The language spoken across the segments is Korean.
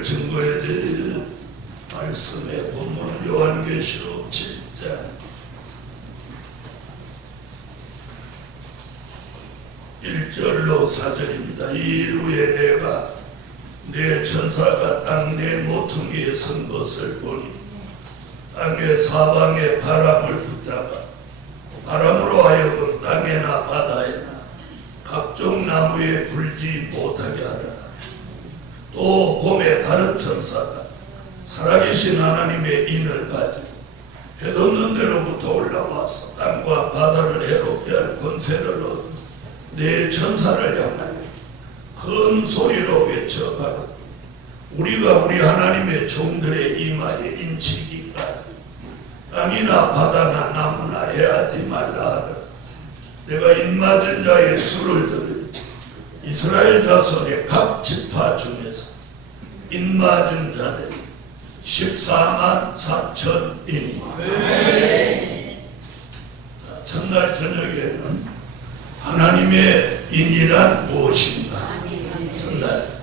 오늘 증거해 드릴 말씀의 본문은 요한계시록 7장 1절로 4절입니다. 이일 후에 내가 내 천사가 땅 내 모퉁이에 선 것을 보니 땅의 사방에 바람을 붙잡아 바람으로 하여금 땅에나 바다에나 각종 나무에 불지 못하게 하더라. 또 봄에 다른 천사가 살아계신 하나님의 인을 가지고 해돋는 데로부터 올라와서 땅과 바다를 해롭게 할 권세를 얻은 내 천사를 향하여 큰 소리로 외쳐 가로되 우리가 우리 하나님의 종들의 이마에 인치기까지 땅이나 바다나 나무나 해하지 말라 하더라. 내가 인맞은 자의 수를 들으니 이스라엘 자손의 각 지파 중에서 인맞은 자들이 14만 4천이니 첫날 저녁에는 하나님의 인이란 무엇인가? 첫날.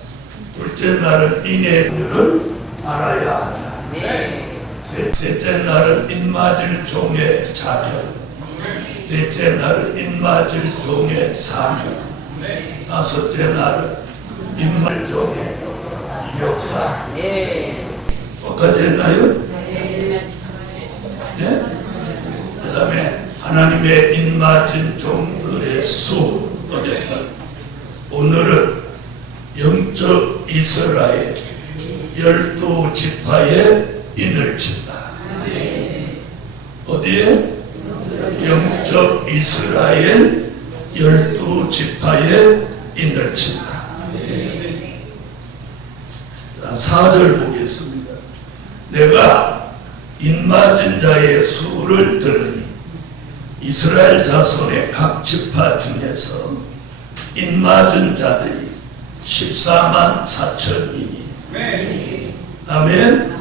둘째 날은 인의 일을 알아야 한다. 셋째 날은 인맞을 종의 자격. 넷째 날은 인맞을 종의 사명. 다섯째 날은 인맞을 종의 역사. 똑같이 했나요? 네? 그 다음에 하나님의 인맞은 종들의 수. 어제는 오늘은 영적 이스라엘 12지파의 인을 친다. 어디에? 영적 이스라엘 12지파의 인을 친다. 4절 보겠습니다. 내가 인맞은 자의 수를 들으니 이스라엘 자손의 각 지파 중에서 인맞은 자들이 14만 4천이니. 아멘.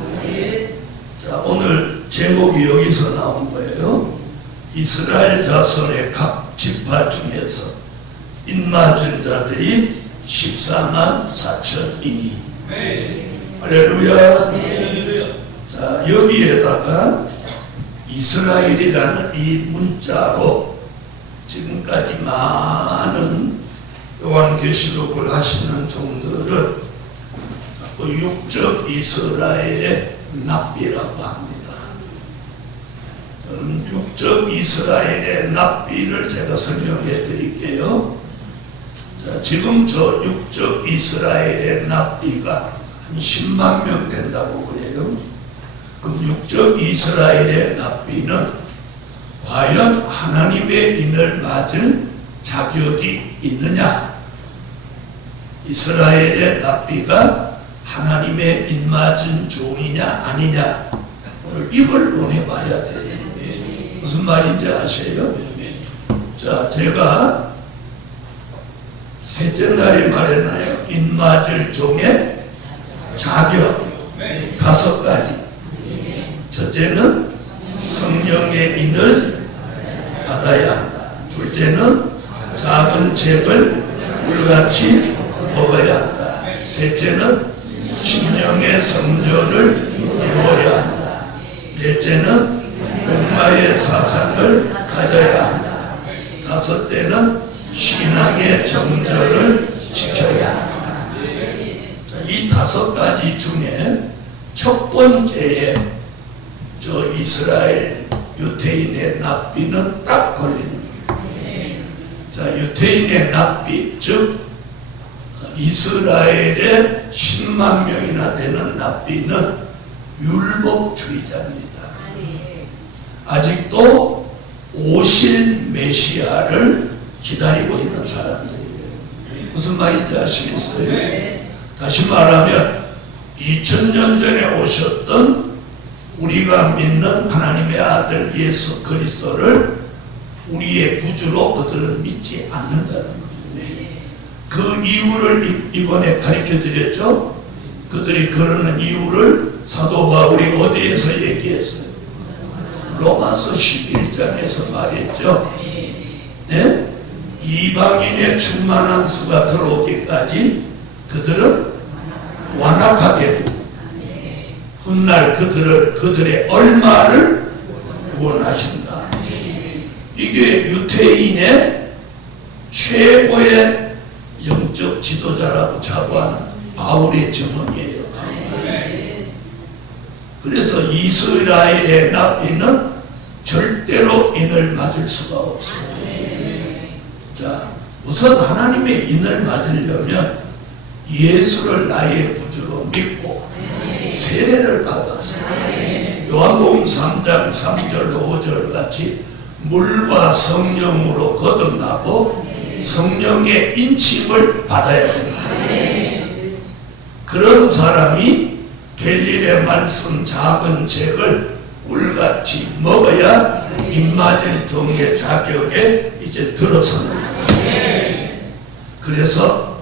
자, 오늘 제목이 여기서 나온 거예요. 이스라엘 자손의 각 지파 중에서 인맞은 자들이 14만 4천이니. 할렐루야. 자, 여기에다가 이스라엘이라는 이 문자로 지금까지 많은 요한계시록을 하시는 종들은 육적 이스라엘의 납비라고 합니다. 육적 이스라엘의 납비를 제가 설명해 드릴게요. 자, 지금 저 육적 이스라엘의 납비가 한 10만 명 된다고 그래요. 그럼 육적 이스라엘의 납비는 과연 하나님의 인을 맞을 자격이 있느냐? 이스라엘의 납비가 하나님의 인 맞은 종이냐 아니냐? 오늘 이걸 논해봐야 돼요. 무슨 말인지 아세요? 자, 제가 셋째 날에 말했나요? 인 맞을 종의 자격 5가지. 첫째는 성령의 인을 받아야 한다. 둘째는 작은 책을 불같이 먹어야 한다. 셋째는 심령의 성전을 이루어야 한다. 넷째는 흑마의 사상을 가져야 한다. 다섯째는 신앙의 정절을 지켜야 한다. 자, 이 5가지 중에 첫 번째에 저 이스라엘 유태인의 납비는 딱 걸리는 거예요. 자, 유태인의 납비, 즉 이스라엘의 10만 명이나 되는 납비는 율법주의자입니다. 아직도 오실 메시아를 기다리고 있는 사람들이에요. 무슨 말인지 아시겠어요? 다시 말하면 2000년 전에 오셨던 우리가 믿는 하나님의 아들 예수 그리스도를 우리의 구주로 그들은 믿지 않는다는 겁니다. 그 이유를 이번에 가르쳐 드렸죠. 그들이 그러는 이유를 사도 바울이 어디에서 얘기했어요? 로마서 11장에서 말했죠. 네? 이방인의 충만한 수가 들어오기까지 그들은 완악하게 두고 훗날 그들의 얼마를 구원하신다. 이게 유태인의 최고의 영적 지도자라고 자부하는 바울의 증언이에요. 그래서 이스라엘의 납비는 절대로 인을 맞을 수가 없어요. 자, 우선 하나님의 인을 맞으려면 예수를 나의 구주로 믿고 세례를 받아서 요한복음 3장 3절로 5절 같이 물과 성령으로 거듭나고 성령의 인침을 받아야 됩니다. 그런 사람이 될 일의 말씀 작은 책을 물같이 먹어야 입맞을 종의 자격에 이제 들어서는. 그래서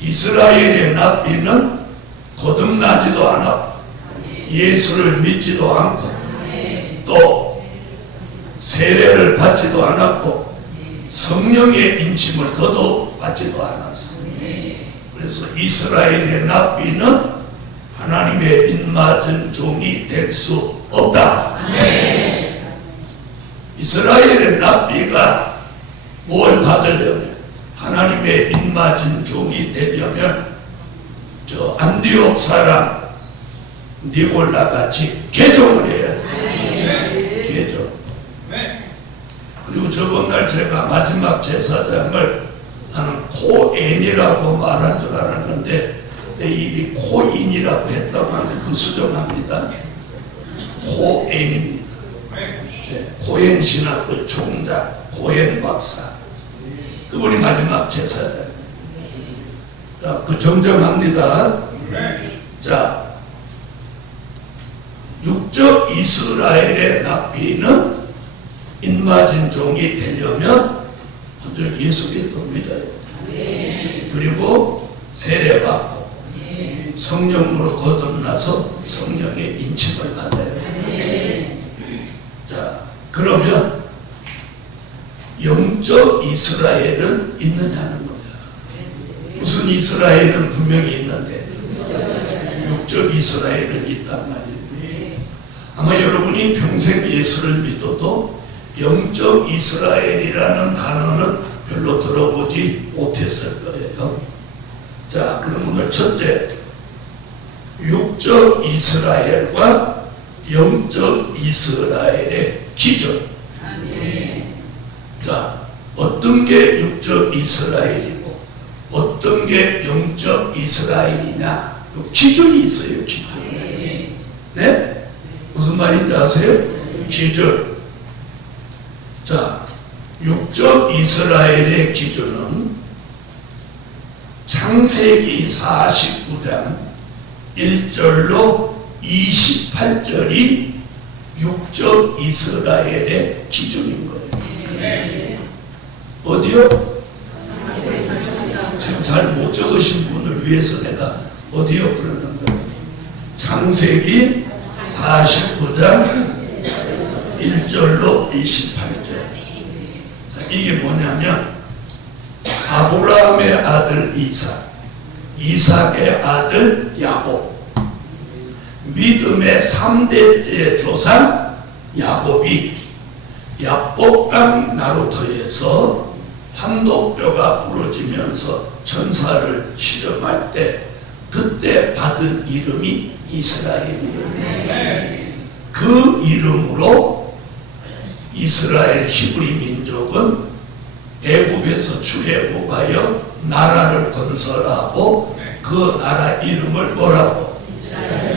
이스라엘의 납비는 거듭나지도 않았고 예수를 믿지도 않고 또 세례를 받지도 않았고 성령의 인침을 더더욱 받지도 않았어. 그래서 이스라엘의 납비는 하나님의 입맞은 종이 될 수 없다. 이스라엘의 납비가 뭘 받으려면 하나님의 입맞은 종이 되려면 저 안디옥 사람 니골라 같이 개종을 해야 돼. 개종. 그리고 저번날 제가 마지막 제사장을 나는 코엔이라고 말한 줄 알았는데 내 입이 코인이라고 했다고 하는데 그 수정합니다. 코엔입니다. 네, 코엔 신학교 총장 코엔 박사 그분이 마지막 제사장. 자, 그 정정합니다. 자, 육적 이스라엘의 납비는 인맞은 종이 되려면 먼저 예수 그리스도 믿어요. 그리고 세례받고 성령으로 거듭나서 성령의 인침을 받아요. 자, 그러면 영적 이스라엘은 있느냐는 거야. 무슨 이스라엘은 분명히 있는데 육적 이스라엘은 있단 말이에요. 아마 여러분이 평생 예수를 믿어도 영적 이스라엘이라는 단어는 별로 들어보지 못했을 거예요. 자, 그럼 오늘 첫째, 육적 이스라엘과 영적 이스라엘의 기준. 자, 어떤 게 육적 이스라엘이고 어떤 게 영적 이스라엘이냐, 기준이 있어요. 기준. 네? 무슨 말인지 아세요? 기준. 자, 육적 이스라엘의 기준은 창세기 49장 1절로 28절이 육적 이스라엘의 기준인 거예요. 어디요? 지금 잘 못 적으신 분을 위해서 내가 어디요 그러는 거예요. 창세기 49장 1절로 28절. 자, 이게 뭐냐면 아브라함의 아들 이삭, 이삭의 아들 야곱, 믿음의 3대째 조상 야곱이 야복강 나루터에서 한독뼈가 부러지면서 천사를 실험할 때 그때 받은 이름이 이스라엘이에요. 그 이름으로 이스라엘 히브리 민족은 애굽에서 출애굽하여 나라를 건설하고 그 나라 이름을 뭐라고?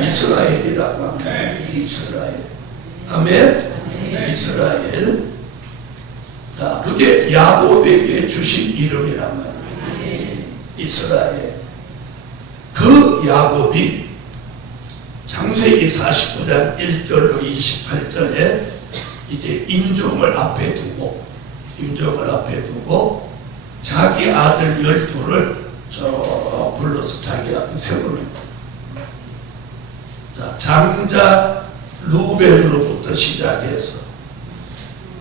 이스라엘이라고 합니다. 이스라엘. 아멘. 이스라엘. 자, 그게 야곱에게 주신 이름이란 말이에요. 이스라엘. 그 야곱이 창세기 49장 1절로 28절에 이제 인종을 앞에 두고 자기 아들 12를 저 불러서 자기 앞에 세우는. 자, 장자 루벤으로부터 시작해서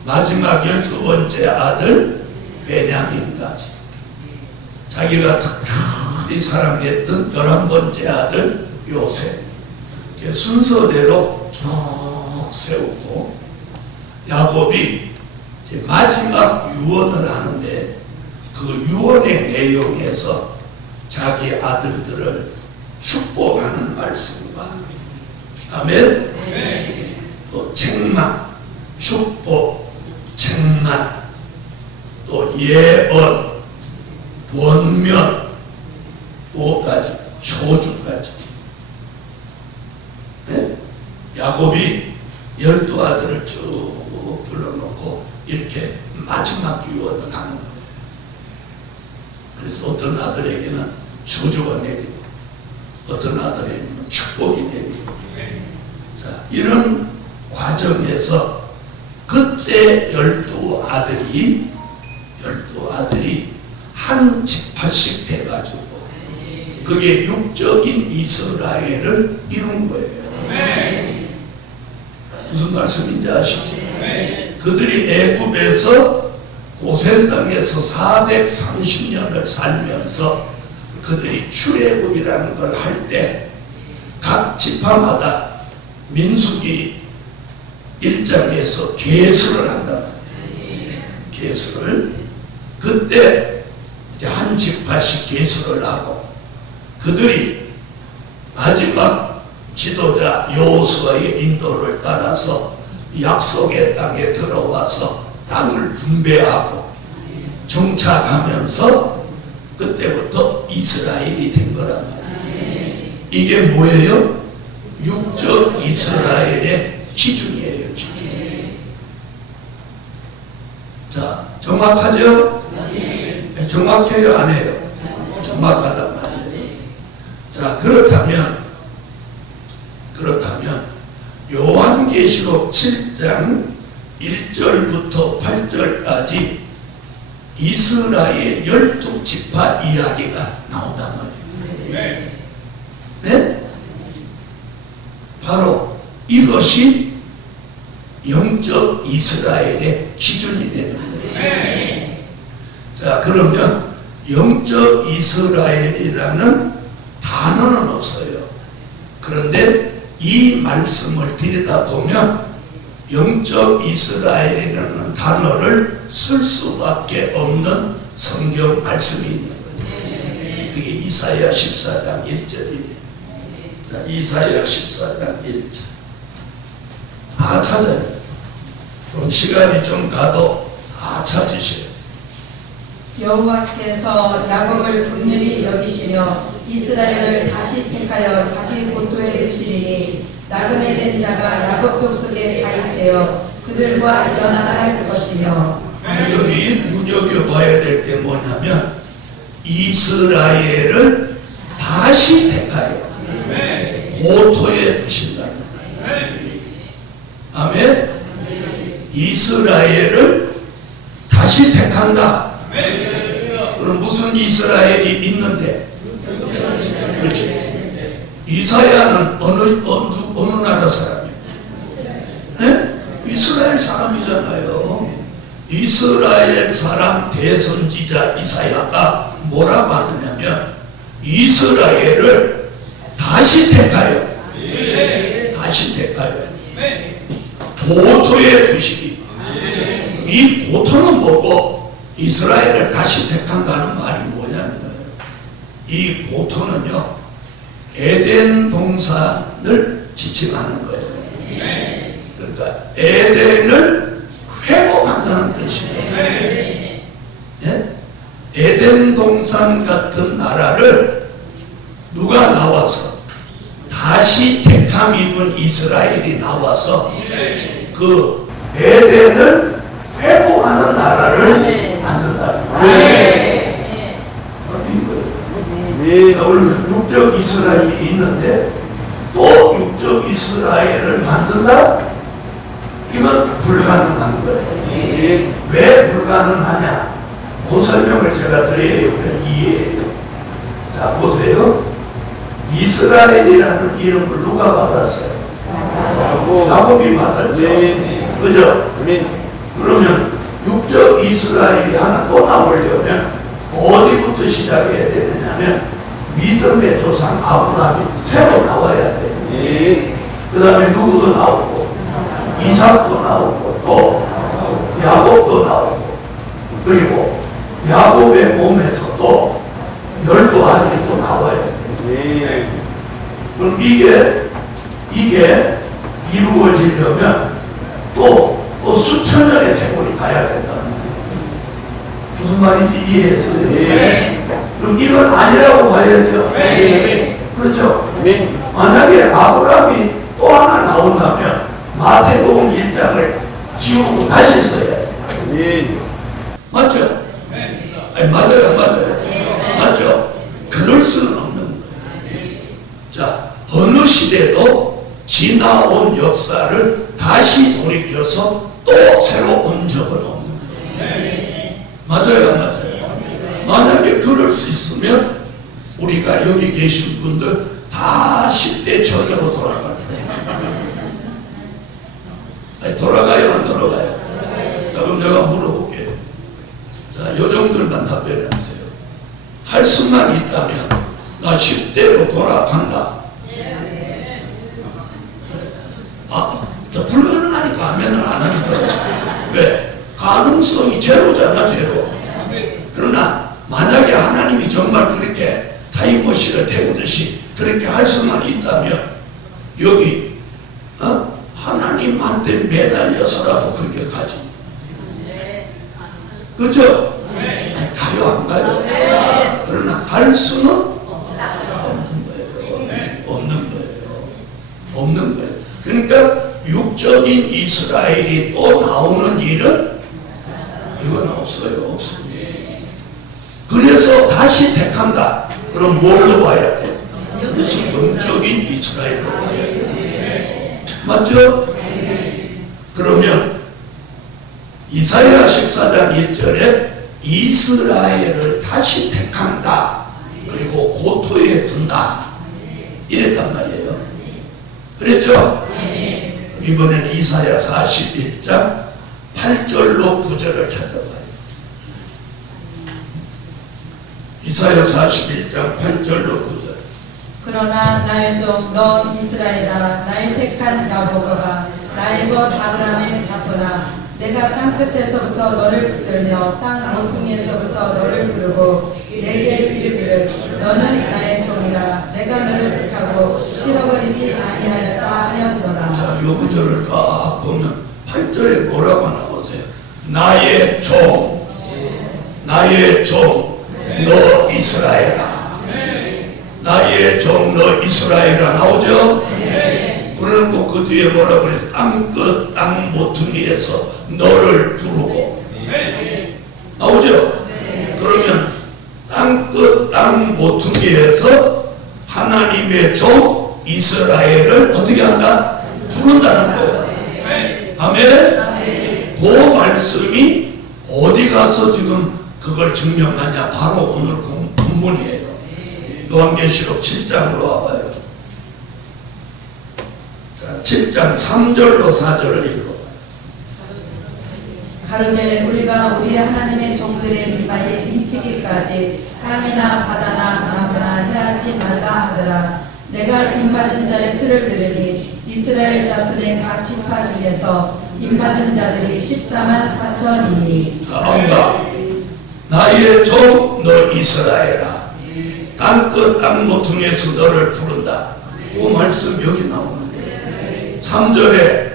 마지막 12번째 아들 베냐민까지 자기가 특별한 야곱이 사랑했던 11번째 아들 요셉. 순서대로 쭉 세우고 야곱이 이제 마지막 유언을 하는데 그 유언의 내용에서 자기 아들들을 축복하는 말씀과 아멘. 또 책망, 축복, 책망, 또 예언, 권면, 뭐까지 저주까지. 네? 야곱이 12아들을 쭉 불러놓고 이렇게 마지막 유언을 하는 거예요. 그래서 어떤 아들에게는 저주가 내리고 어떤 아들에게는 축복이 내리고 자, 이런 과정에서 그때 12아들이 한 지파씩 돼가지고 그게 육적인 이스라엘을 이룬 거예요. 무슨 말씀인지 아시죠? 그들이 애굽에서 고센 땅에서 430년을 살면서 그들이 출애굽이라는 걸 할 때 각 지파마다 민수기 1장에서 계수를 한단 말이에요. 계수를 그때 이제 한 지파씩 계수를 하고 그들이 마지막 지도자 여호수아의 인도를 따라서 약속의 땅에 들어와서 땅을 분배하고 정착하면서 그때부터 이스라엘이 된 거란 말이에요. 이게 뭐예요? 육적 이스라엘의 기준이에요. 기준. 자, 정확하죠? 네, 정확해요? 안 해요? 정확하단 말이에요. 자, 그렇다면 요한계시록 7장 1절부터 8절까지 이스라엘 12지파 이야기가 나온단 말이에요. 네? 바로 이것이 영적 이스라엘의 기준이 되는 거예요. 자, 그러면 영적 이스라엘이라는 단어는 없어요. 그런데 이 말씀을 들여다보면 영적 이스라엘이라는 단어를 쓸 수밖에 없는 성경 말씀이 있는 거예요. 그게 이사야 14장 1절이에요. 자, 이사야 14장 1절. 다 찾아요. 그럼 시간이 좀 가도 다 찾으세요. 여호와께서 야곱을 긍휼히 여기시며 이스라엘을 다시 택하여 자기 고토에 두시리니 나그네 된 자가 야곱 족속에 가입되어 그들과 연합할 것이며. 여기 눈여겨봐야 될 게 뭐냐면 이스라엘을 다시 택하여 고토에 두신다. 아멘. 이스라엘을 다시 택한다. 그럼 무슨 이스라엘이 있는데? 그렇지. 이사야는 어느 나라 사람이에요? 네? 이스라엘 사람이잖아요. 이스라엘 사람 대선지자 이사야가 뭐라고 하느냐면 이스라엘을 다시 택하여 고토에 두시기. 이 고토는 뭐고 이스라엘을 다시 택한다는 말이 뭐냐는 거예요. 이 고토는요 에덴 동산을 지칭하는 거예요. 그러니까 에덴을 회복한다는 뜻이에요. 네? 에덴 동산 같은 나라를 누가 나와서 다시 택함 입은 이스라엘이 나와서 그 에덴을 회복하는 나라를 만든다. 그러면 육적 이스라엘이 있는데 또 육적 이스라엘을 만든다? 이건 불가능한 거예요. 왜 불가능하냐? 그 설명을 제가 드려요. 이해해요. 자, 보세요. 이스라엘이라는 이름을 누가 받았어요? 야곱이 받았죠. 그죠? 그러면 육적 이스라엘이 하나 또 나오려면 어디부터 시작해야 되느냐면 믿음의 조상 아브라함이 새로 나와야 돼. 그 다음에 누구도 나오고, 이삭도 나오고, 또 야곱도 나오고, 그리고 야곱의 몸에서 또 12아들이 또 나와야 돼. 그럼 이게 이루어지려면 또 수천년의 세월이 가야 된다. 무슨 말인지 이해했어요? 그럼 이건 아니라고 봐야죠. 그렇죠? 만약에 아브라함이 또 하나 나온다면 마태복음 1장을 지우고 다시 써야 돼. 맞죠? 아니, 맞아요. 맞죠? 그럴 수는 없는 거예요. 자, 어느 시대도 지나온 역사를 다시 돌이켜서 또 새로 온 적은 없는 거예요. 맞아요. 만약에 그럴 수 있으면 우리가 여기 계신 분들 다 10대 전으로 돌아갈 거예요. 아니, 돌아가요, 안 돌아가요? 자, 그럼 내가 물어볼게요. 자, 요정들만 답변하세요. 할 수만 있다면 나 10대로 돌아간다. 저 불가능하니까 하면은 안 하는 거예요. 왜? 가능성이 제로잖아, 제로. 그러나 만약에 하나님이 정말 그렇게 타임머신을 태우듯이 그렇게 할 수만 있다면 여기 하나님한테 매달려서라도 그렇게 가지. 그죠? 아니, 가요 안 가요? 그러나 갈 수는 없는 거예요. 그러니까 육적인 이스라엘이 또 나오는 일은 이건 없어요. 그래서 다시 택한다. 그럼 뭘로 봐야 돼? 그래서 영적인 이스라엘로 봐야 돼. 맞죠? 그러면 이사야 14장 1절에 이스라엘을 다시 택한다. 그리고 고토에 둔다. 이랬단 말이에요. 그랬죠? 이번에는 이사야 41장 8절로 9절을 찾아봐요. 이사야 41장 8절로 9절. 그러나 나의 종 너 이스라엘아 나의 택한 야고보가 나의 것 아브라함의 자손아 내가 땅 끝에서부터 너를 붙들며 땅 모퉁이에서부터 너를 부르고 내게 이르기를 너는 나의 종이라 내가 너를 택하고 실어버리지 아니하였다 하였노라. 자, 요 구절을 딱 보면 8절에 뭐라고 하나 보세요. 나의 종 너 이스라엘아. 나의 종 너 이스라엘아 나오죠? 그러고 그 뒤에 뭐라 그래서 땅끝 땅 모퉁이에서 너를 부르고 나오죠? 그러면 땅끝 땅 모퉁이에서 하나님의 종 이스라엘을 어떻게 한다? 부른다는 거예요. 아멘? 그 말씀이 어디 가서 지금 그걸 증명하냐? 바로 오늘 본문이에요. 요한계시록 7장으로 와봐요. 자, 7장 3절로 4절을 읽어봐요. 가로되 우리가 우리 하나님의 종들의 이마에 인치기까지 땅이나 바다나 나무나 해하지 말라 하더라. 내가 입맞은 자의 수를 들으니 이스라엘 자손의 각 지파 중에서 입맞은 자들이 14만 4천이니. 자, 안가 나의 종 너 이스라엘아 땅끝 땅 모퉁이에서 너를 부른다. 그 말씀 여기 나오는 거예요. 3절에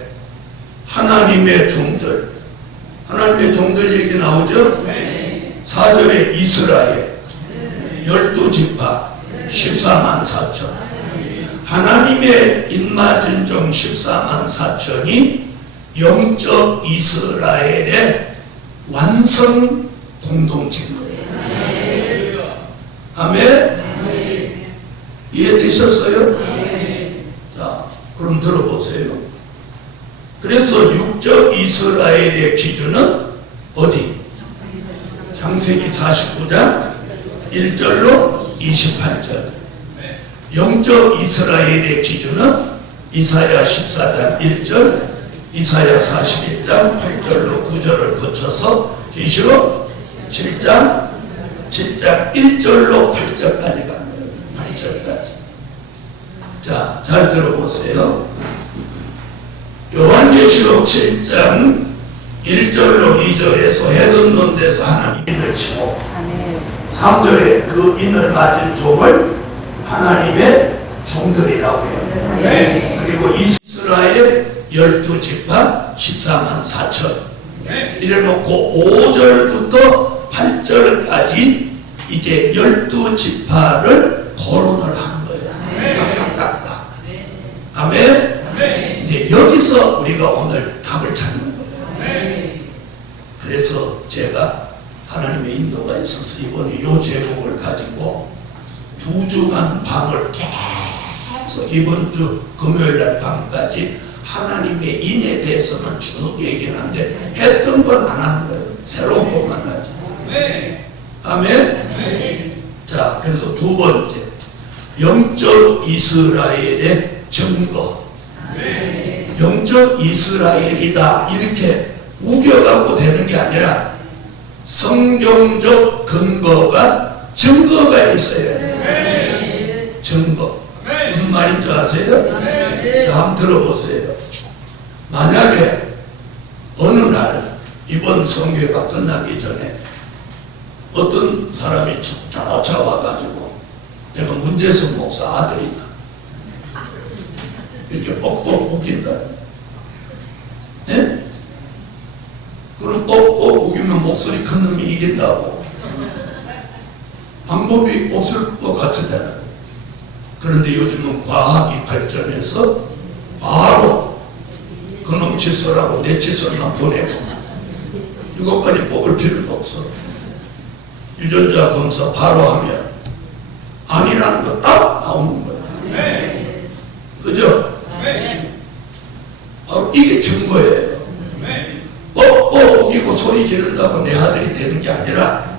하나님의 종들 얘기 나오죠? 4절에 이스라엘 12지파 14만 4천. 하나님의 입맞은 종 14만 4천이 영적 이스라엘의 완성 공동체인 거예요. 아멘? 이해되셨어요? 자, 그럼 들어보세요. 그래서 육적 이스라엘의 기준은 어디? 창세기 49장 1절로 28절. 영적 이스라엘의 기준은 이사야 14장 1절, 이사야 41장 8절로 9절을 거쳐서 계시록 7장 1절로 8절까지 가는 거예요. 8절까지. 자, 잘 들어보세요. 요한계시록 7장 1절로 2절에서 해돋는 데서 하나님을 치고 3절에 그 인을 맞은 종을 하나님의 종들이라고 해요. 그리고 이스라엘 12지파 14만 4천 이래 놓고 5절부터 8절까지 이제 12지파를 거론을 하는 거예요. 딱딱딱. 아멘. 이제 여기서 우리가 오늘 답을 찾는 거예요. 그래서 제가 하나님의 인도가 있어서 이번에 이 제목을 가지고 2주간 밤을 계속 이번 주 금요일날 밤까지 하나님의 인에 대해서는 쭉 얘기하는데 했던 건 안 하는 거예요. 새로운 것만 하지. 아멘. 자, 그래서 두 번째, 영적 이스라엘의 증거. 영적 이스라엘이다 이렇게 우겨갖고 되는 게 아니라 성경적 근거가 증거가 있어야 돼요. 증거. 무슨 말인지 아세요? 자, 한번 들어보세요. 만약에 어느 날 이번 성회가 끝나기 전에 어떤 사람이 찾아와가지고 내가 문재성 목사 아들이다 이렇게 뻑뻑 웃긴다. 예? 그럼 뻑뻑 웃기면 목소리 큰 놈이 이긴다고. 방법이 없을 것 같으잖아요. 그런데 요즘은 과학이 발전해서 바로 그놈 칫솔하고 내 칫솔만 보내고 이것까지 뽑을 필요도 없어. 유전자 검사 바로 하면 아니라는 거 딱 나오는 거야. 그죠? 바로 이게 증거예요. 우기고 소리 지른다고 내 아들이 되는 게 아니라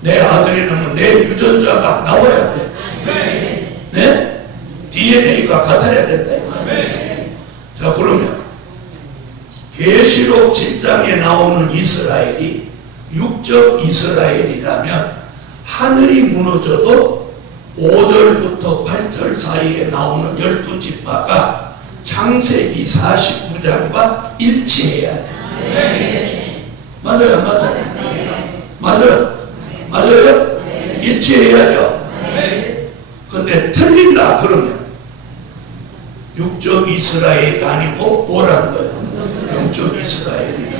내 아들이라면 내 유전자가 나와야 돼. 네? DNA가 같아야 된다. 자, 그러면 계시록 7장에 나오는 이스라엘이 육적 이스라엘이라면 하늘이 무너져도 5절부터 8절 사이에 나오는 12지파가 창세기 49장과 일치해야 돼. 맞아요, 맞아요. 맞아요. 맞아요. 일치해야죠. 근데 틀린다 그러면 육적 이스라엘이 아니고 뭐라는 거예요? 영적 이스라엘이라.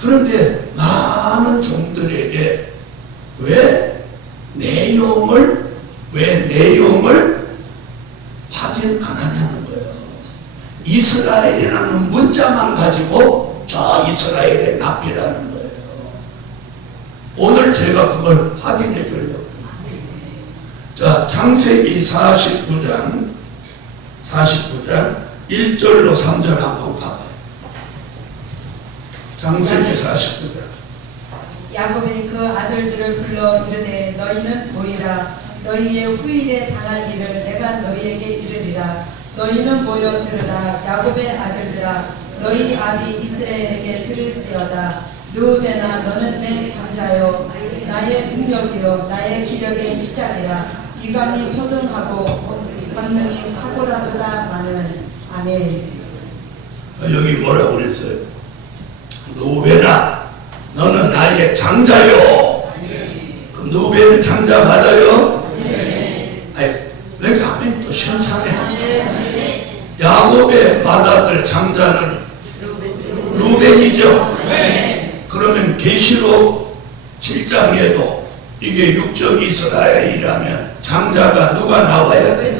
그런데 많은 종들에게 왜 내용을 확인 안 하냐는 거예요. 이스라엘이라는 문자만 가지고 저 이스라엘의 납비라는 거예요. 오늘 제가 그걸 확인해 주려고요. 자, 창세기 49장 1절로 3절 한번 봐봐요. 창세기 49장. 야곱이 그 아들들을 불러 이르되 너희는 모이라. 너희의 후일에 당할 일을 내가 너희에게 이르리라. 너희는 모여 들으라. 야곱의 아들들아, 너희 아비 이스라엘에게 들을지어다. 르우벤아, 너는 내 장자요 나의 능력이요 나의 기력의 시작이라. 이강이 초등하고 권능이 탁월하도다마는. 아멘. 여기 뭐라고 그랬어요? 르우벤아, 너는 나의 장자요. 그럼 르우벤은 장자 맞아요? 아니, 왜 이렇게 하면 또 시원찮네. 야곱의 맏아들 장자는 르우벤이죠. 그러면 계시록 7장에도 이게 육적 이스라엘이라면 장자가 누가 나와야 돼?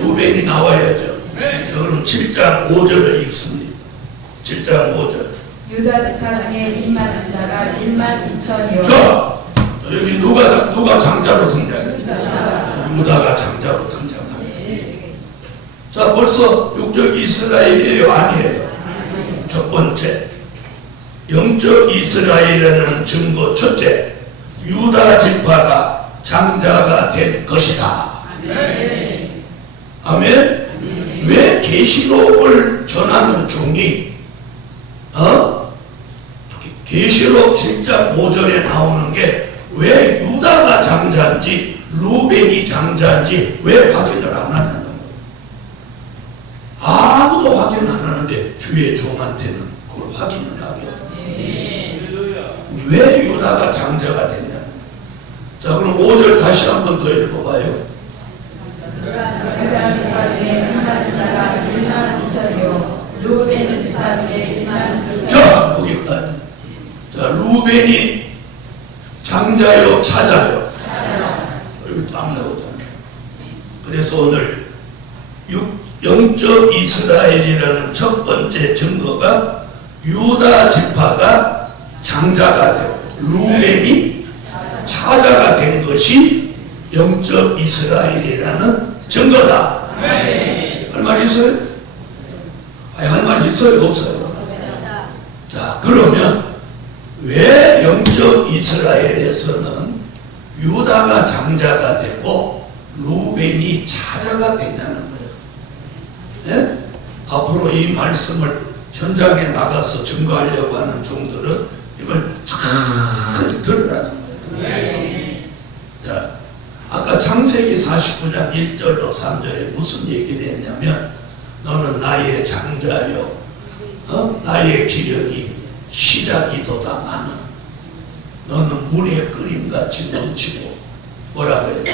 르우벤이 나와야죠. 자, 그럼 7장 5절을 읽습니다. 7장 5절. 유다 지파 중에 1만 자가 1만 2천이요. 자, 여기 누가 장자로 등장해요? 유다가 장자로 등장합니다. 자, 벌써 육적 이스라엘이에요? 아니에요? 첫 번째, 영적 이스라엘이라는 증거. 첫째, 유다 지파가 장자가 된 것이다. 아멘. 왜 계시록을 전하는 종이 계시록 7장 5절에 나오는 게 왜 유다가 장자인지 루벤이 장자인지 왜 확인을 안 하는 거예요? 아무도 확인 안 하는데 주의 종한테는 그걸 확인을 하게. 왜 유다가 장자가 됐냐? 자, 그럼 5절 다시 한번 더 읽어봐요. 유다 지파 중에 1만 자가 1만 2천이요 루벤 지파 중에 1만 2천. 자, 거기까지. 자, 루벤이 장자요, 차자요. 여기 딱 나오잖아요. 그래서 오늘 영적 이스라엘이라는 첫 번째 증거가 유다 지파가 장자가 되고 루벤이 차자가 된 것이 영적 이스라엘이라는 증거다. 할 말 있어요? 아니, 할 말 있어요? 없어요? 자, 그러면 왜 영적 이스라엘에서는 유다가 장자가 되고 루벤이 차자가 되냐는 거예요. 네? 앞으로 이 말씀을 현장에 나가서 증거하려고 하는 종들은 이걸 잘 들으라는 거예요. 자, 아까 창세기 49장 1절로 3절에 무슨 얘기를 했냐면 너는 나의 장자요, 나의 기력이 시작이도다 마는 너는 물의 끓임같이 넘치고 뭐라고 해요?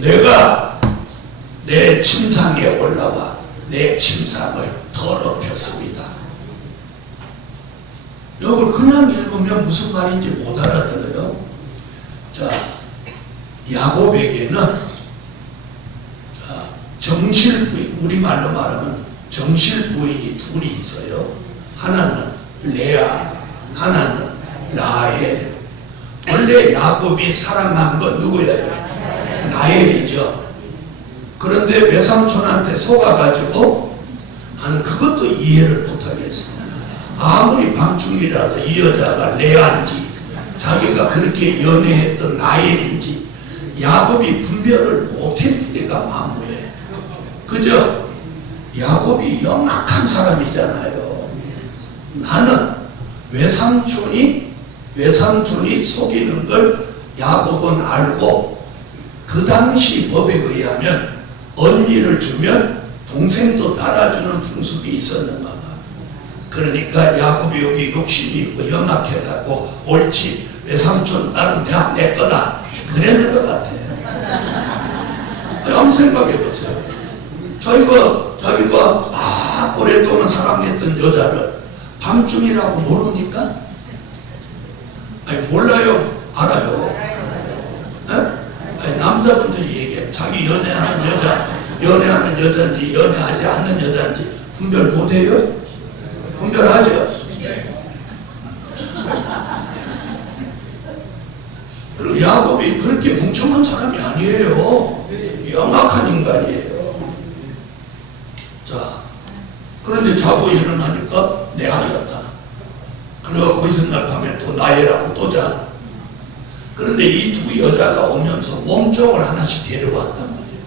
내가 내 침상에 올라와 내 침상을 더럽혔습니다. 이걸 그냥 읽으면 무슨 말인지 못 알아들어요. 자, 야곱에게는 정실 부인, 우리말로 말하면 정실 부인이 둘이 있어요. 하나는 레아, 하나는 라헬. 원래 야곱이 사랑한 건 누구예요? 라헬이죠. 그런데 외삼촌한테 속아가지고 난 그것도 이해를 못하겠어. 아무리 방충이라도 이 여자가 레아인지 자기가 그렇게 연애했던 라헬인지 야곱이 분별을 못할 때가 만무해. 그죠? 야곱이 영악한 사람이잖아요. 나는 외삼촌이 속이는 걸 야곱은 알고 그 당시 법에 의하면 언니를 주면 동생도 따라주는 풍습이 있었는가 봐. 그러니까 야곱이 여기 욕심이 있고 영악해가지고 옳지 외삼촌 딸은 내 거다 그랬는 것 같아요. 한번 생각해보세요. 자기가 오랫동안 사랑했던 여자를 밤중이라고 모릅니까? 아니 몰라요? 알아요? 네? 아니 남자분들이 얘기해요. 자기 연애하는 여자인지 연애하지 않는 여자인지 분별 못해요? 분별하죠? 그리고 야곱이 그렇게 멍청한 사람이 아니에요. 영악한 인간이에요. 자, 그런데 자고 일어나니까 내 아니었다. 그래갖고 이튿날 밤에 또 나애라고 또 자. 그런데 이 두 여자가 오면서 몸종을 하나씩 데려왔단 말이에요.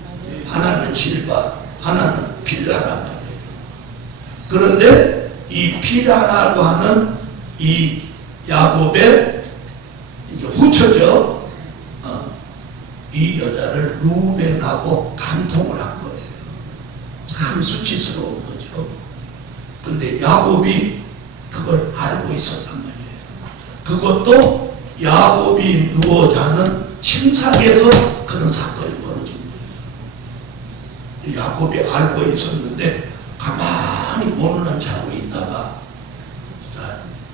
하나는 실바, 하나는 빌라란 말이에요. 그런데 이 빌라라고 하는 이 야곱의 이제 후처죠. 이 여자를 루벤하고 간통을 한 거예요. 참 수치스러운 거죠. 근데 야곱이 그걸 알고 있었단 말이에요. 그것도 야곱이 누워 자는 침상에서 그런 사건이 벌어진 거예요. 야곱이 알고 있었는데 가만히 모르는 자고 있다가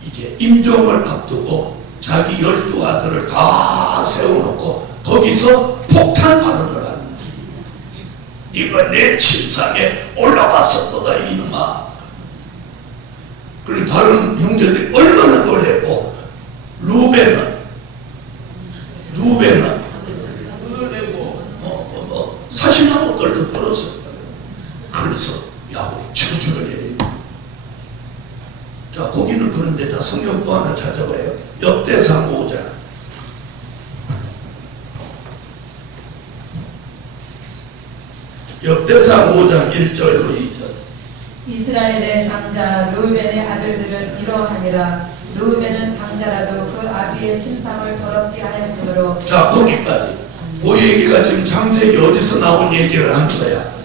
이제 임종을 앞두고 자기 12아들을 다 세워놓고 거기서 폭탄 발언을 하는 거예요. 네가 내 침상에 올라왔었도다 이놈아. 그리고 다른 형제들이 얼마나 놀랬고 루벤은 사시나무 떨듯 벌었어요. 그래서 야곱 저주를 내리고. 자, 거기는 그런데 다 성경 또 하나 찾아봐요. 역대상 5장. 역대상 5장 1절로 2절. 이스라엘의 장자 르우벤의 아들들은 이러하니라. 루벤은 장자라도 그 아비의 침상을 더럽게 하였으므로. 자, 거기까지. 그 얘기가 지금 창세기 어디서 나온 얘기를 한 거야?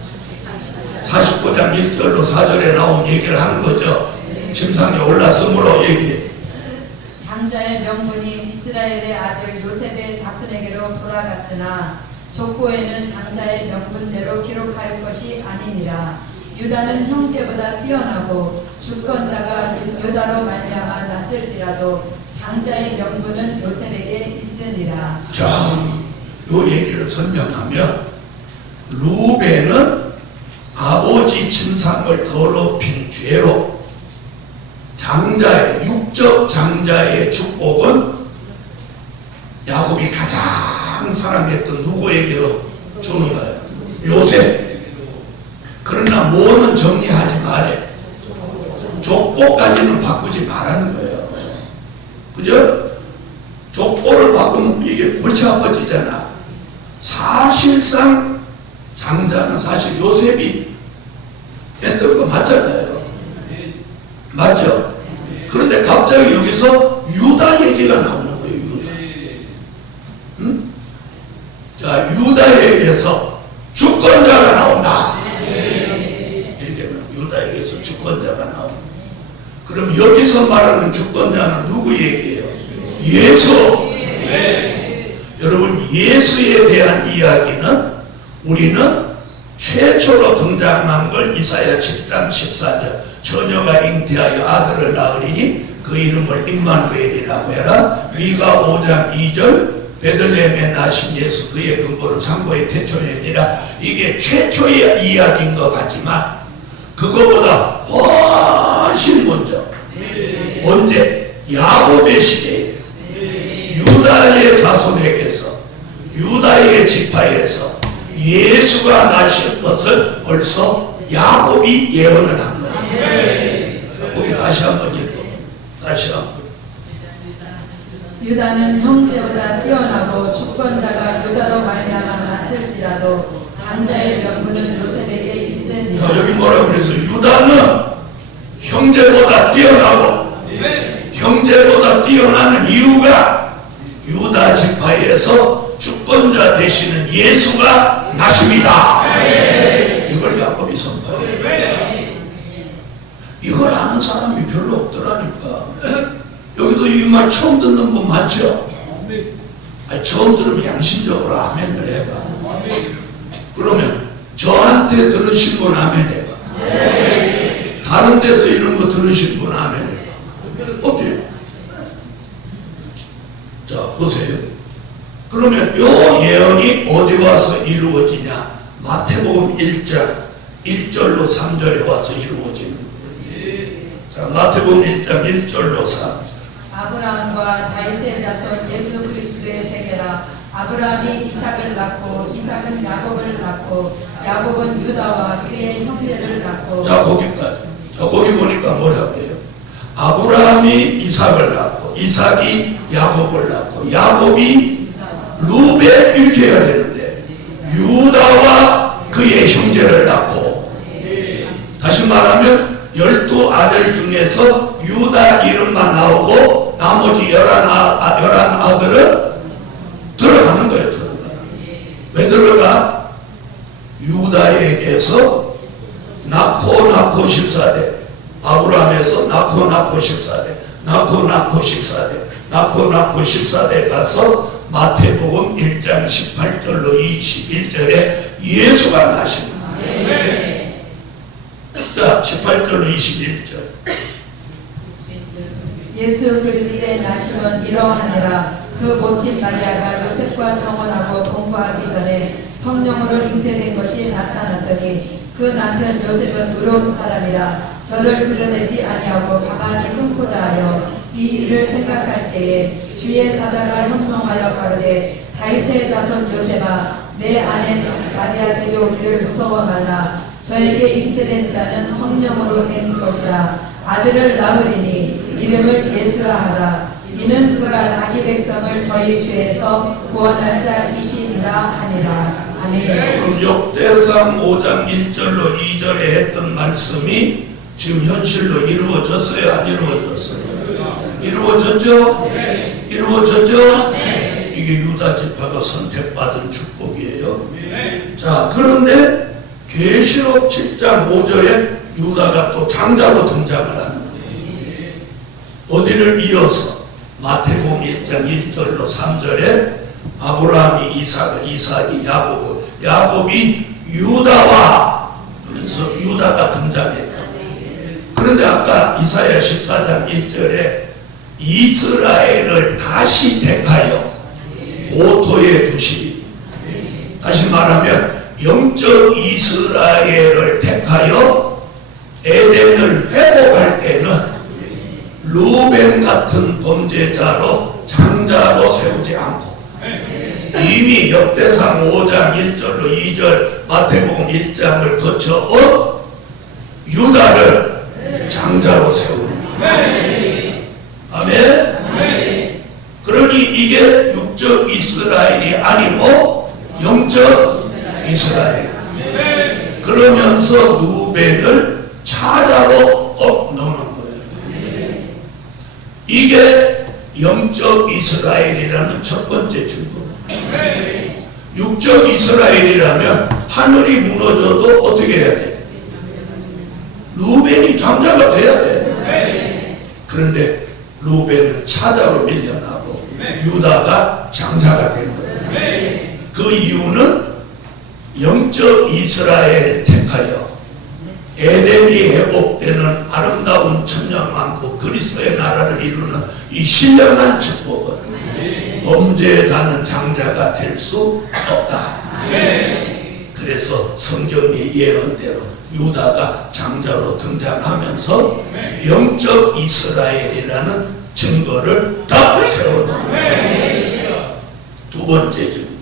49장 1절로 4절에 나온 얘기를 한 거죠. 침상에 올랐으므로 얘기해. 장자의 명분이 이스라엘의 아들 요셉의 자손에게로 돌아갔으나 족보에는 장자의 명분대로 기록할 것이 아니니라. 유다는 형제보다 뛰어나고 주권자가 유다로 말미암아 났을지라도 장자의 명분은 요셉에게 있으니라. 자, 요 얘기를 설명하면 루벤은 아버지 침상을 더럽힌 죄로 장자의 육적 장자의 축복은 야곱이 가장 사랑했던 누구에게로 주는 거예요? 요셉. 그러나 뭐는 정리하지 말해. 족보까지는 바꾸지 말라는 거예요. 그죠? 족보를 바꾸면 이게 골치 아파지잖아. 사실상 장자는 사실 요셉이 했던 거 맞잖아요. 맞죠? 그런데 갑자기 여기서 유다 얘기가 나오는 거예요. 유다. 응? 자, 유다에게서 주권자가 나온다. 이렇게 유다에게서 주권자가 나온다. 그럼 여기서 말하는 주권자는 누구 얘기예요? 예수. 여러분, 예수에 대한 이야기는 우리는 최초로 등장한 걸 이사야 7장 14절 처녀가 잉태하여 아들을 낳으리니 그 이름을 임마누엘이라고 해라. 미가 5장 2절 베들레헴에 나신 예수 그의 근거를 상고의 태초이니라. 이게 최초의 이야기인 것 같지만 그거보다 훨씬 먼저 언제? 야곱의 시대에 유다의 자손에게서 유다의 지파에서 예수가 나실 것을 벌써 야곱이 예언을 한 거예요. 자, 거기 다시 한번 읽고 다시 한번. 유다는 형제보다 뛰어나고 주권자가 유다로 말미암아 났을지라도 장자의 명분은 요셉에게 있으니라. 자, 여기 뭐라고 그랬어? 유다는 형제보다 뛰어나고 형제보다 뛰어나는 이유가 유다 지파에서 주권자 되시는 예수가 나십니다. 이걸 야곱이 선포해요. 이걸 아는 사람이 별로 없더라니까. 여기도 이 말 처음 듣는 분 많죠? 아니, 처음 들으면 양심적으로 아멘을 해봐. 그러면 저한테 들으신 분 아멘 해봐. 다른 데서 이런 거 들으신 분 아멘 해봐. 어때요? 자, 보세요. 그러면 요 예언이 어디 와서 이루어지냐? 마태복음 1장 1절로 3절에 와서 이루어지는 거예요. 자, 마태복음 1장 1절로 3절. 아브라함과 다윗의 자손 예수 그리스도의 세계라. 아브라함이 이삭을 낳고 이삭은 야곱을 낳고 야곱은 유다와 그의 형제를 낳고. 자, 거기까지. 자, 거기 보니까 뭐라고 해요? 아브라함이 이삭을 낳고 이삭이 야곱을 낳고 야곱이 루벤 이렇게 해야 되는데 유다와 그의 형제를 낳고. 다시 말하면 12아들 중에서 유다 이름만 나오고 나머지 11아들은 들어가는 거예요. 들어가. 왜 들어가? 유다에게서 낳고 14대, 아브라함에서 낳고 14대, 낳고 14대 가서 마태복음 1장 18절로 21절에 예수가 나십니다. 자, 18절로 21절. 예수 그리스도의 나심은 이러하니라. 그 모친 마리아가 요셉과 정혼하고 동거하기 전에 성령으로 잉태된 것이 나타났더니 그 남편 요셉은 의로운 사람이라 저를 드러내지 아니하고 가만히 끊고자 하여 이 일을 생각할 때에 주의 사자가 현명하여 가로되 다윗의 자손 요셉아 내 아내 마리아 데려오기를 무서워 말라. 저에게 잉태된 자는 성령으로 된 것이라. 아들을 낳으리니 이름을 예수라 하라. 이는 그가 자기 백성을 저희 죄에서 구원할 자이시니라 하니라. 아멘. 그럼 역대상 5장 1절로 2절에 했던 말씀이 지금 현실로 이루어졌어요? 안 이루어졌어요? 이루어졌죠? 이루어졌죠? 이게 유다 지파가 선택받은 축복이에요. 자, 그런데 계시록 7장 5절에 유다가 또 장자로 등장을 하는 거예요. 어디를 이어서 마태복음 1장 1절로 3절에 아브라함이 이삭이 야곱이 유다와 그래서 유다가 등장했다. 그런데 아까 이사야 14장 1절에 이스라엘을 다시 택하여 고토에 두시리니, 다시 말하면 영적 이스라엘을 택하여 에덴을 회복할 때는 루벤 같은 범죄자로 장자로 세우지 않고 이미 역대상 5장 1절로 2절 마태복음 1장을 거쳐 유다를 장자로 세우는 거예요. 아멘. 그러니 이게 육적 이스라엘이 아니고 영적 이스라엘. 그러면서 루벤을 차자로 넣는 거예요. 이게 영적 이스라엘이라는 첫 번째 증거. 육적 이스라엘이라면 하늘이 무너져도 어떻게 해야 돼? 루벤이 장자가 돼야 돼. 그런데 루벤은 차자로 밀려나고 유다가 장자가 된 거예요. 그 이유는 영적 이스라엘 택하여 에덴이 회복되는 아름다운 천년왕국 그리스도의 나라를 이루는 이 신령한 축복은 범죄자는 장자가 될 수 없다. 그래서 성경의 예언대로 유다가 장자로 등장하면서 영적 이스라엘이라는 증거를 딱 세워놓는 거예요. 두 번째 증거.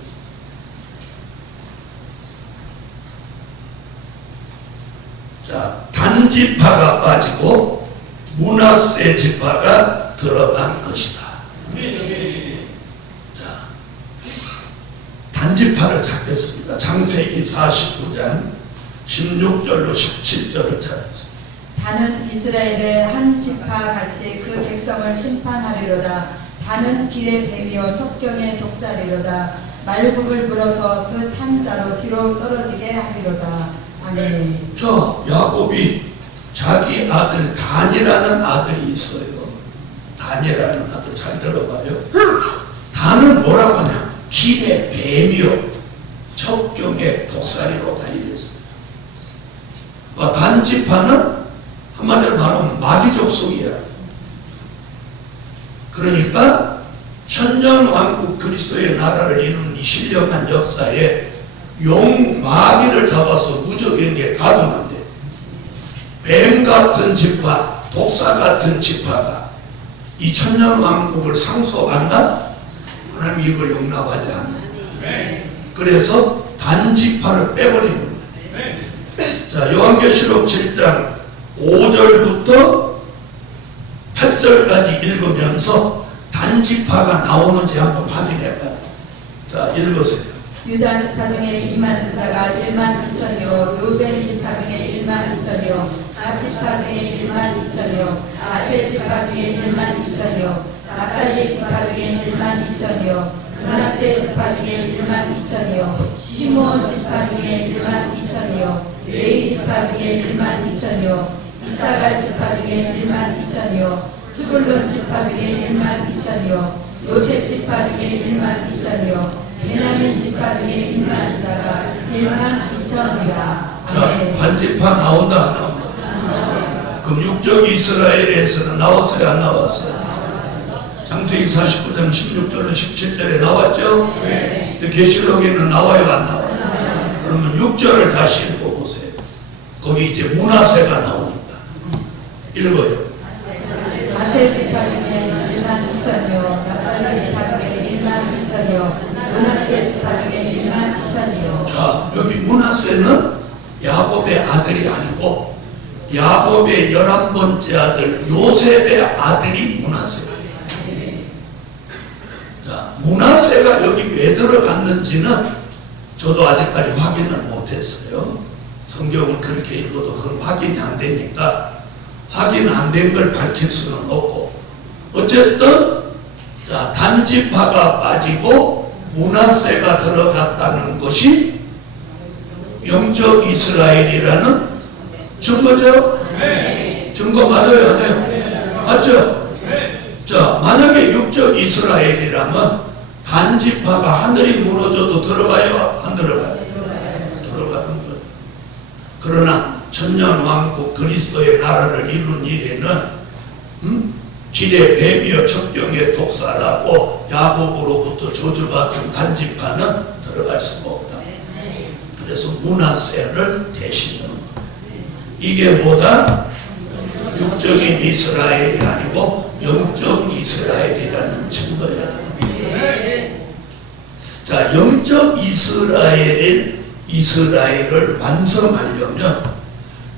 자, 단지파가 빠지고 므낫세 지파가 들어간 것이다. 자, 단지파를 찾겠습니다. 창세기 49장 16절로 17절을 찾았습니다. 다는 이스라엘의 한 지파 같이 그 백성을 심판하리로다. 다는 길의 뱀이요 척경의 독사리로다. 말굽을 불어서 그 탄자로 뒤로 떨어지게 하리로다. 아멘. 저 야곱이 자기 아들 단이라는 아들이 있어요. 단이라는 아들 잘 들어봐요. 단은 뭐라고 하냐? 길의 뱀이요 척경의 독사리로다 이랬어요. 단지파는 한마디로 말하면 마귀적 속이야. 그러니까 천년왕국 그리스도의 나라를 이루는 이 신령한 역사에 용 마귀를 잡아서 무적에게 가두면 돼. 뱀 같은 지파, 독사 같은 지파가 이 천년왕국을 상속한다? 하나님 이걸 용납하지 않는다. 그래서 단지파를 빼버리는 거예요. 자, 요한계시록 7장 5절부터 8절까지 읽으면서 단지파가 나오는지 한번 확인해봐요. 자, 읽으세요. 유다 지파 중에 2만 유다가 1만 2천이요 루벤 지파 중에 1만 2천이요 갓 지파 중에 1만 2천이요 아셀 지파 중에 1만 2천이요 납달리 지파 중에 1만 2천이요 므낫세 지파 중에 1만 2천이요 시므온 지파 중에 1만 2천이요 레위 지파 중에 1만 2천이요 이사갈 지파 중에 1만 2천이요 스불론 지파 중에 1만 2천이요 요셉 지파 중에 1만 2천이요 베냐민 지파 중에 1만 자가 1만 2천이라. 자, 반지파 나온다 안 나온다? 그럼 육적 이스라엘에서는 나왔어요 안 나왔어요? 창세기 49장 16절로 17절에 나왔죠? 근데 계시록에는 나와요 안 나와요? 그러면 6절을 다시 읽어보세요. 거기 이제 므낫세가 나오니까 읽어요. 아셀 지파 중에 1만 2천이요 납달리 지파 중에 1만 2천이요 므낫세 지파 중에 1만 2천이요. 자, 여기 므낫세는 야곱의 아들이 아니고 야곱의 11번째 아들 요셉의 아들이 므낫세예요. 자, 므낫세가 여기 왜 들어갔는지는 저도 아직까지 확인을 못했어요. 성경을 그렇게 읽어도 그건 확인이 안 되니까 확인 안 된 걸 밝힐 수는 없고, 어쨌든 자, 단지파가 빠지고 므낫세가 들어갔다는 것이 영적 이스라엘이라는 증거죠? 증거 맞아요? 안 해요? 맞죠? 자, 만약에 육적 이스라엘이라면 단지파가 하늘이 무너져도 들어가요? 안 들어가요? 들어가는 거죠. 그러나 천년왕국 그리스도의 나라를 이룬 이래는 길에 뱀이여 첩경의 독사라고 야곱으로부터 저주받은 단지파는 들어갈 수가 없다. 그래서 므낫세를 대신하는 것. 이게 뭐다? 육적인 이스라엘이 아니고 영적 이스라엘이라는 증거야. 자, 영적 이스라엘을 완성하려면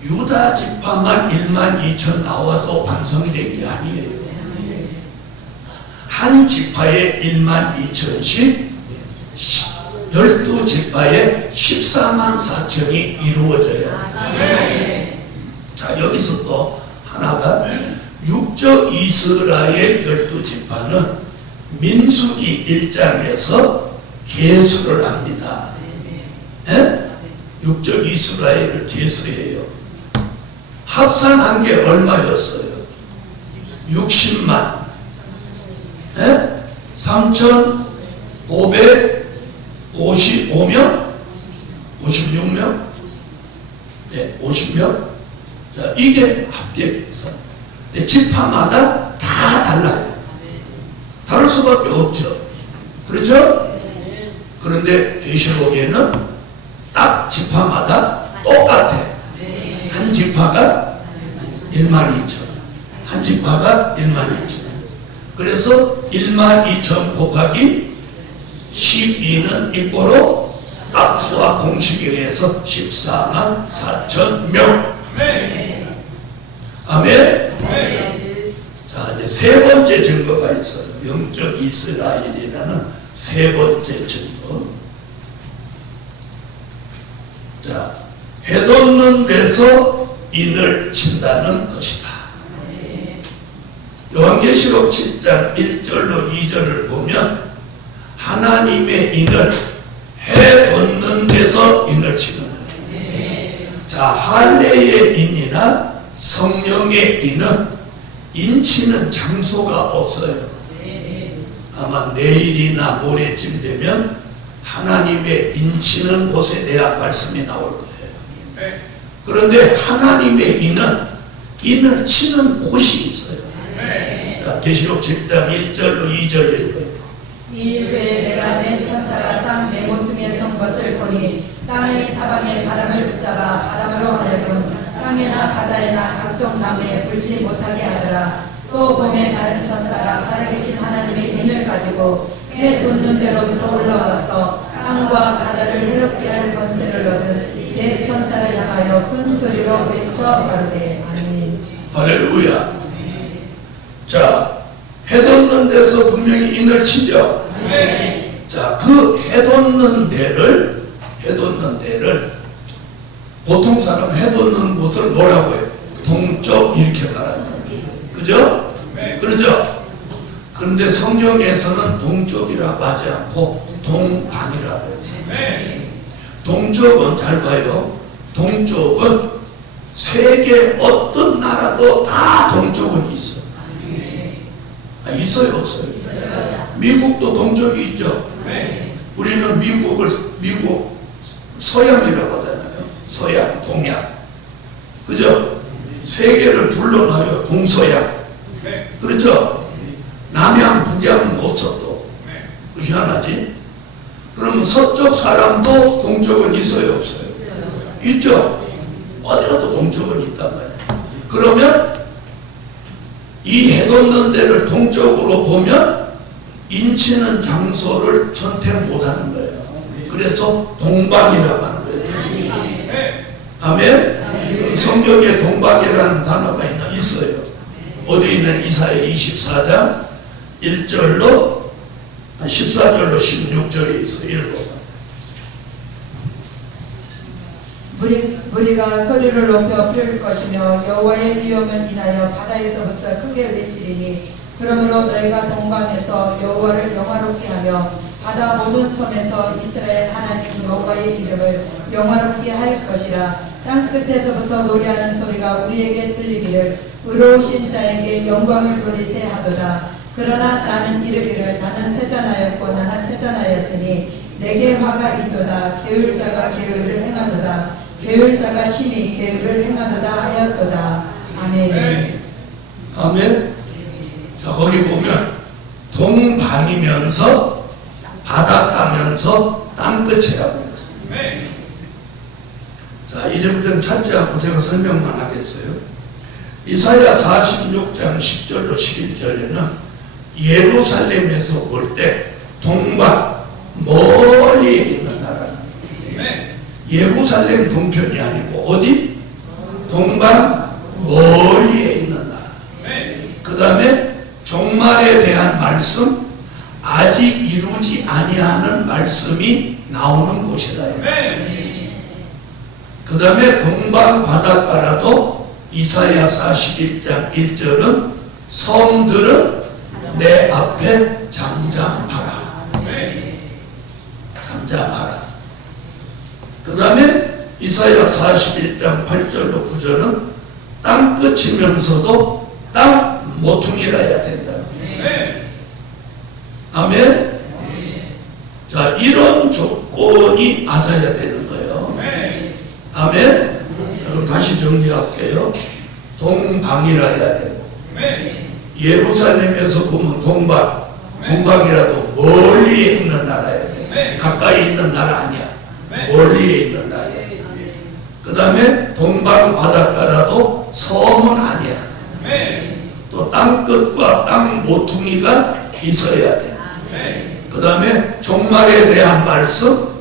유다 지파만 12,000 나와도 완성된 게 아니에요. 한 지파에 12,000씩 12지파에 144,000이 이루어져야 돼. 자, 여기서 또 하나가 육적 이스라엘 12지파는 민수기 1장에서 계수를 합니다. 에? 육적 이스라엘을 계수해요. 합산한 게 얼마였어요? 60만 3,555명? 56명? 네, 50명? 자, 이게 합계입니다. 지파마다 다 달라요. 다를 수밖에 없죠. 그렇죠? 그런데 계시록에는 딱 지파마다 똑같아. 한 지파가 12,000, 한 지파가 12,000. 그래서 12,000 곱하기 12는 이꼬로 딱 수학 공식에 의해서 144,000명. 아멘. 자, 이제 세 번째 증거가 있어요. 영적 이스라엘이라는 세 번째 증거. 자, 해돋는 데서 인을 친다는 것이다. 요한계시록 7장 1절로 2절을 보면 하나님의 인을 해돋는 데서 인을 치는 거예요. 자, 할례의 인이나 성령의 인은 인치는 장소가 없어요. 아마 내일이나 모레쯤 되면 하나님의 인치는 곳에 대한 말씀이 나올 거예요. 그런데 하나님의 인은 인을 치는 곳이 있어요. 자, 계시록 7장 1절로 2절 읽어요. 이일 후에 내가 내 천사가 땅 네모 중에 선 것을 보니 땅의 사방에 바람을 붙잡아 바람으로 하여금 땅에나 바다에나 각종 나무에 불지 못하게 하더라. 또 봄에 다른 천사가 살아계신 하나님의 인을 가지고 해 돋는 데로부터 올라와서 땅과 바다를 해롭게 할 권세를 얻은 내 천사를 향하여 큰 소리로 외쳐 가로되 아멘. 할렐루야. 자, 해돋는 데서 분명히 인을 치죠. 자, 그 해돋는 데를 보통 사람 해돋는 곳을 뭐라고 해요? 동쪽 이렇게 말하는 거예요. 그죠? 그러죠? 그런데 성경에서는 동쪽이라고 하지 않고 동방이라고 해요. 동쪽은 잘 봐요. 동쪽은 세계 어떤 나라도 다 동쪽은 있어. 있어요, 없어요? 미국도 동쪽이 있죠. 우리는 미국 서양이라고 하잖아요. 서양, 동양. 그죠? 세계를 둘러놔요. 동서양. 그렇죠? 남양, 북양은 없어 또. 희한하지? 그러면 서쪽 사람도 동쪽은 있어요, 없어요? 있죠? 어디라도 동쪽은 있단 말이에요. 그러면 이 해돋는 데를 동쪽으로 보면 인치는 장소를 선택 못하는 거예요. 그래서 동방이라고 하는 거예요. 아멘? 그럼 성경에 동방이라는 단어가 있어요. 어디 있는 이사야 24장 1절로 14절로 16절에 있어요. 읽어봐. 무리가 소리를 높여 부를 것이며 여호와의 위엄을 인하여 바다에서부터 크게 외치리니 그러므로 너희가 동방에서 여호와를 영화롭게 하며 바다 모든 섬에서 이스라엘 하나님 여호와의 이름을 영화롭게 할 것이라. 땅 끝에서부터 노래하는 소리가 우리에게 들리기를 의로우신 자에게 영광을 돌리세 하도다. 그러나 나는 이르기를 나는 세잔하였고 나는 세잔하였으니 내게 화가 있도다. 계율자가 계율을 행하도다. 계율자가 심히 계율을 행하도다 하였도다. 아멘. 아멘. 자, 거기 보면 동방이면서 바닷가면서 땅끝이라고 했습니다. 자, 이제부터는 찾지 않고 제가 설명만 하겠어요. 이사야 46장 10절로 11절에는 예루살렘에서 볼 때 동방 멀리에 있는 나라는 예루살렘 동편이 아니고 어디? 동방 멀리에 있는 나라. 그 다음에 종말에 대한 말씀, 아직 이루지 아니하는 말씀이 나오는 곳이다. 그 다음에 동방 바닷가라도 이사야 41장 1절은 섬들은 내 앞에 잠잠하라. 잠잠하라. 그 다음에 이사야 41장 8절로 9절은 땅 끝이면서도 땅 모퉁이라 해야 된다. 아멘. 자, 이런 조건이 맞아야 되는 거예요. 아멘. 그럼 다시 정리할게요. 동방이라 해야 되고, 예루살렘에서 보면 동방이라도 멀리에 있는 나라야 돼. 가까이 있는 나라 아니야. 멀리에 있는 나라야. 그 다음에 동방 바닷가라도 섬은 아니야. 또 땅끝과 땅 모퉁이가 있어야 돼. 그 다음에 종말에 대한 말씀,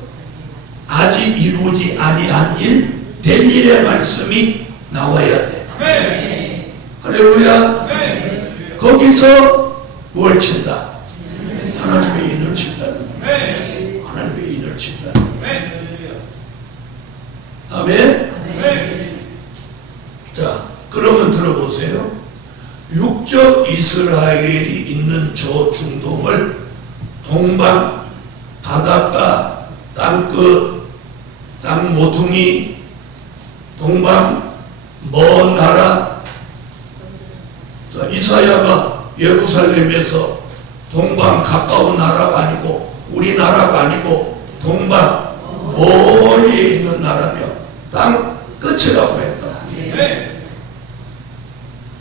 아직 이루지 아니한 일, 될 일의 말씀이 나와야 돼. 할렐루야. 거기서 뭘 친다? 하나님의 인을 친다는 거예요. 하나님의 인을 친다는 거예요. 아멘. 자, 그러면 들어보세요. 육적 이스라엘이 있는 저 중동을 동방, 바닷가, 땅끝, 땅 모퉁이, 동방, 먼 나라. 자, 이사야가 예루살렘에서 동방 가까운 나라가 아니고 우리나라가 아니고 동방 멀리 있는 나라며 땅 끝이라고 했다.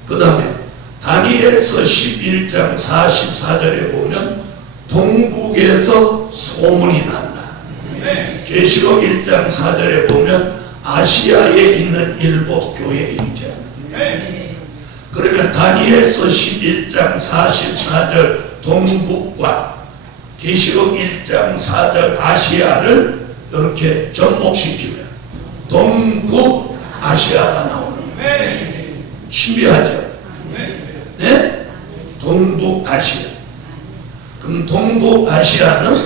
그 다음에 다니엘서 11장 44절에 보면 동북에서 소문이 난다. 계시록 1장 4절에 보면 아시아에 있는 7 교회 임자. 그러면 다니엘서 11장 44절 동북과 계시록 1장 4절 아시아를 이렇게 접목시키면 동북 아시아가 나오는 거예요. 신비하죠? 네? 동북 아시아. 그럼 동북 아시아는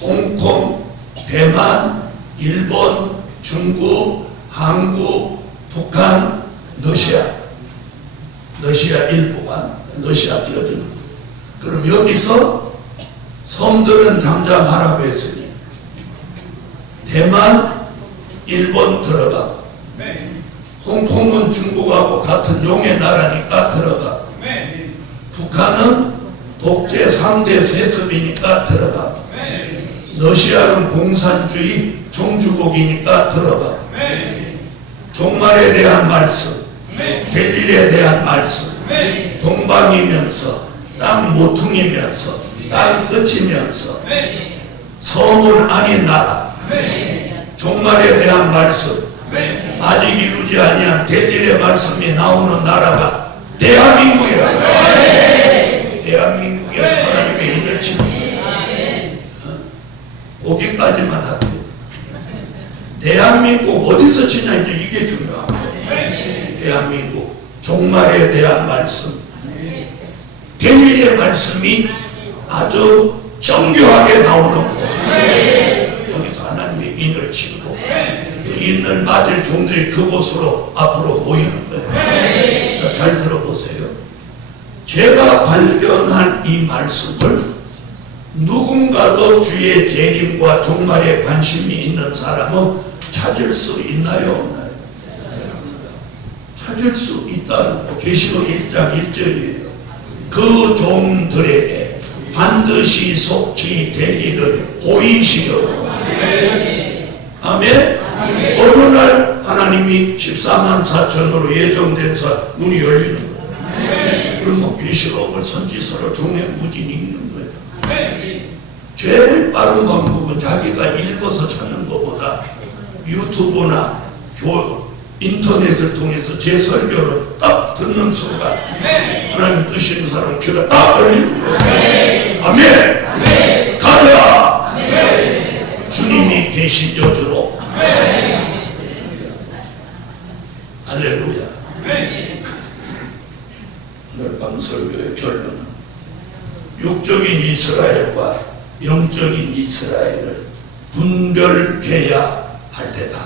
홍콩, 대만, 일본, 중국, 한국, 북한, 러시아 일부가 러시아 끼어드는 거예요. 그럼 여기서 섬들은 잠잠하라고 했으니 대만, 일본 들어가고 홍콩은 중국하고 같은 용의 나라니까 들어가고 북한은 독재 3대 세습이니까 들어가고 러시아는 공산주의 종주국이니까 들어가고 종말에 대한 말씀, 될 일에 대한 말씀, 동방이면서 땅 모퉁이면서 땅 끝이면서 섬은 아닌 나라, 종말에 대한 말씀, 아직 이루지 아니한 될 일의 말씀이 나오는 나라가 대한민국이라고. 대한민국에서 하나님의 힘을 치고 거기까지만 할게요. 대한민국 어디서 치냐, 이제 이게 중요합니다. 대한민국 종말에 대한 말씀, 될 일의 말씀이 아주 정교하게 나오는 거. 여기서 하나님의 인을 치고 그 인을 맞을 종들이 그곳으로 앞으로 모이는 거예요. 자, 잘 들어보세요. 제가 발견한 이 말씀을 누군가도 주의 재림과 종말에 관심이 있는 사람은 찾을 수 있나요, 없나요? 찾을 수 있다는 거. 계시록 1장 1절이에요. 그 종들에게 반드시 속히 될 일을 보이시려고. 아멘. 어느 날 하나님이 14만 4천으로 예정돼서 눈이 열리는 거예요. 그러면 계시록을 선지서로 종횡무진히 읽는 거예요. 제일 빠른 방법은 자기가 읽어서 찾는 것보다 유튜브나 인터넷을 통해서 제 설교를 딱 듣는 순간 하나님 뜻있는 사람 귀가 딱 열리는 거예요. 아멘. 가자. 주님이 계신 여주로. 할렐루야. 오늘 밤 설교의 결론은 육적인 이스라엘과 영적인 이스라엘을 분별해야 할 때다.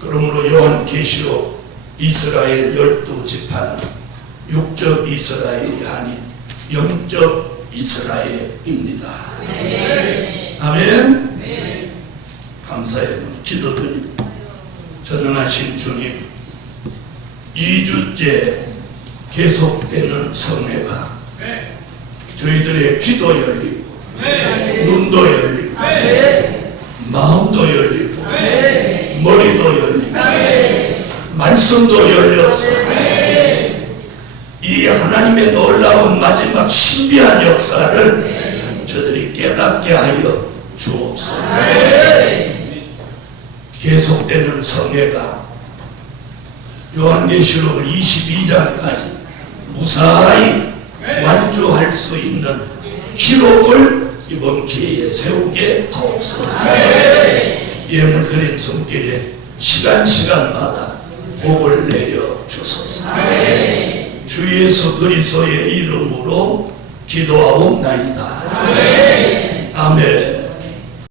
그러므로 요한계시록 이스라엘 12지파는 육적 이스라엘이 아닌 영적 이스라엘입니다. 아멘. 감사해요. 기도드립니다. 전능하신 주님, 2주째 계속되는 성회가 저희들의 귀도 열리고 눈도 열리고 마음도 열리고 머리도 열리고 말씀도 열렸어. 이 하나님의 놀라운 마지막 신비한 역사를 저들이 깨닫게 하여 주옵소서. 계속되는 성회가 요한계시록 22장까지 무사히 완주할 수 있는 기록을 이번 기회에 세우게 하옵소서. 예물 드린 손길에 시간마다 복을 내려 주소서. 주 예수 그리스도의 이름으로 기도하옵나이다. 아멘.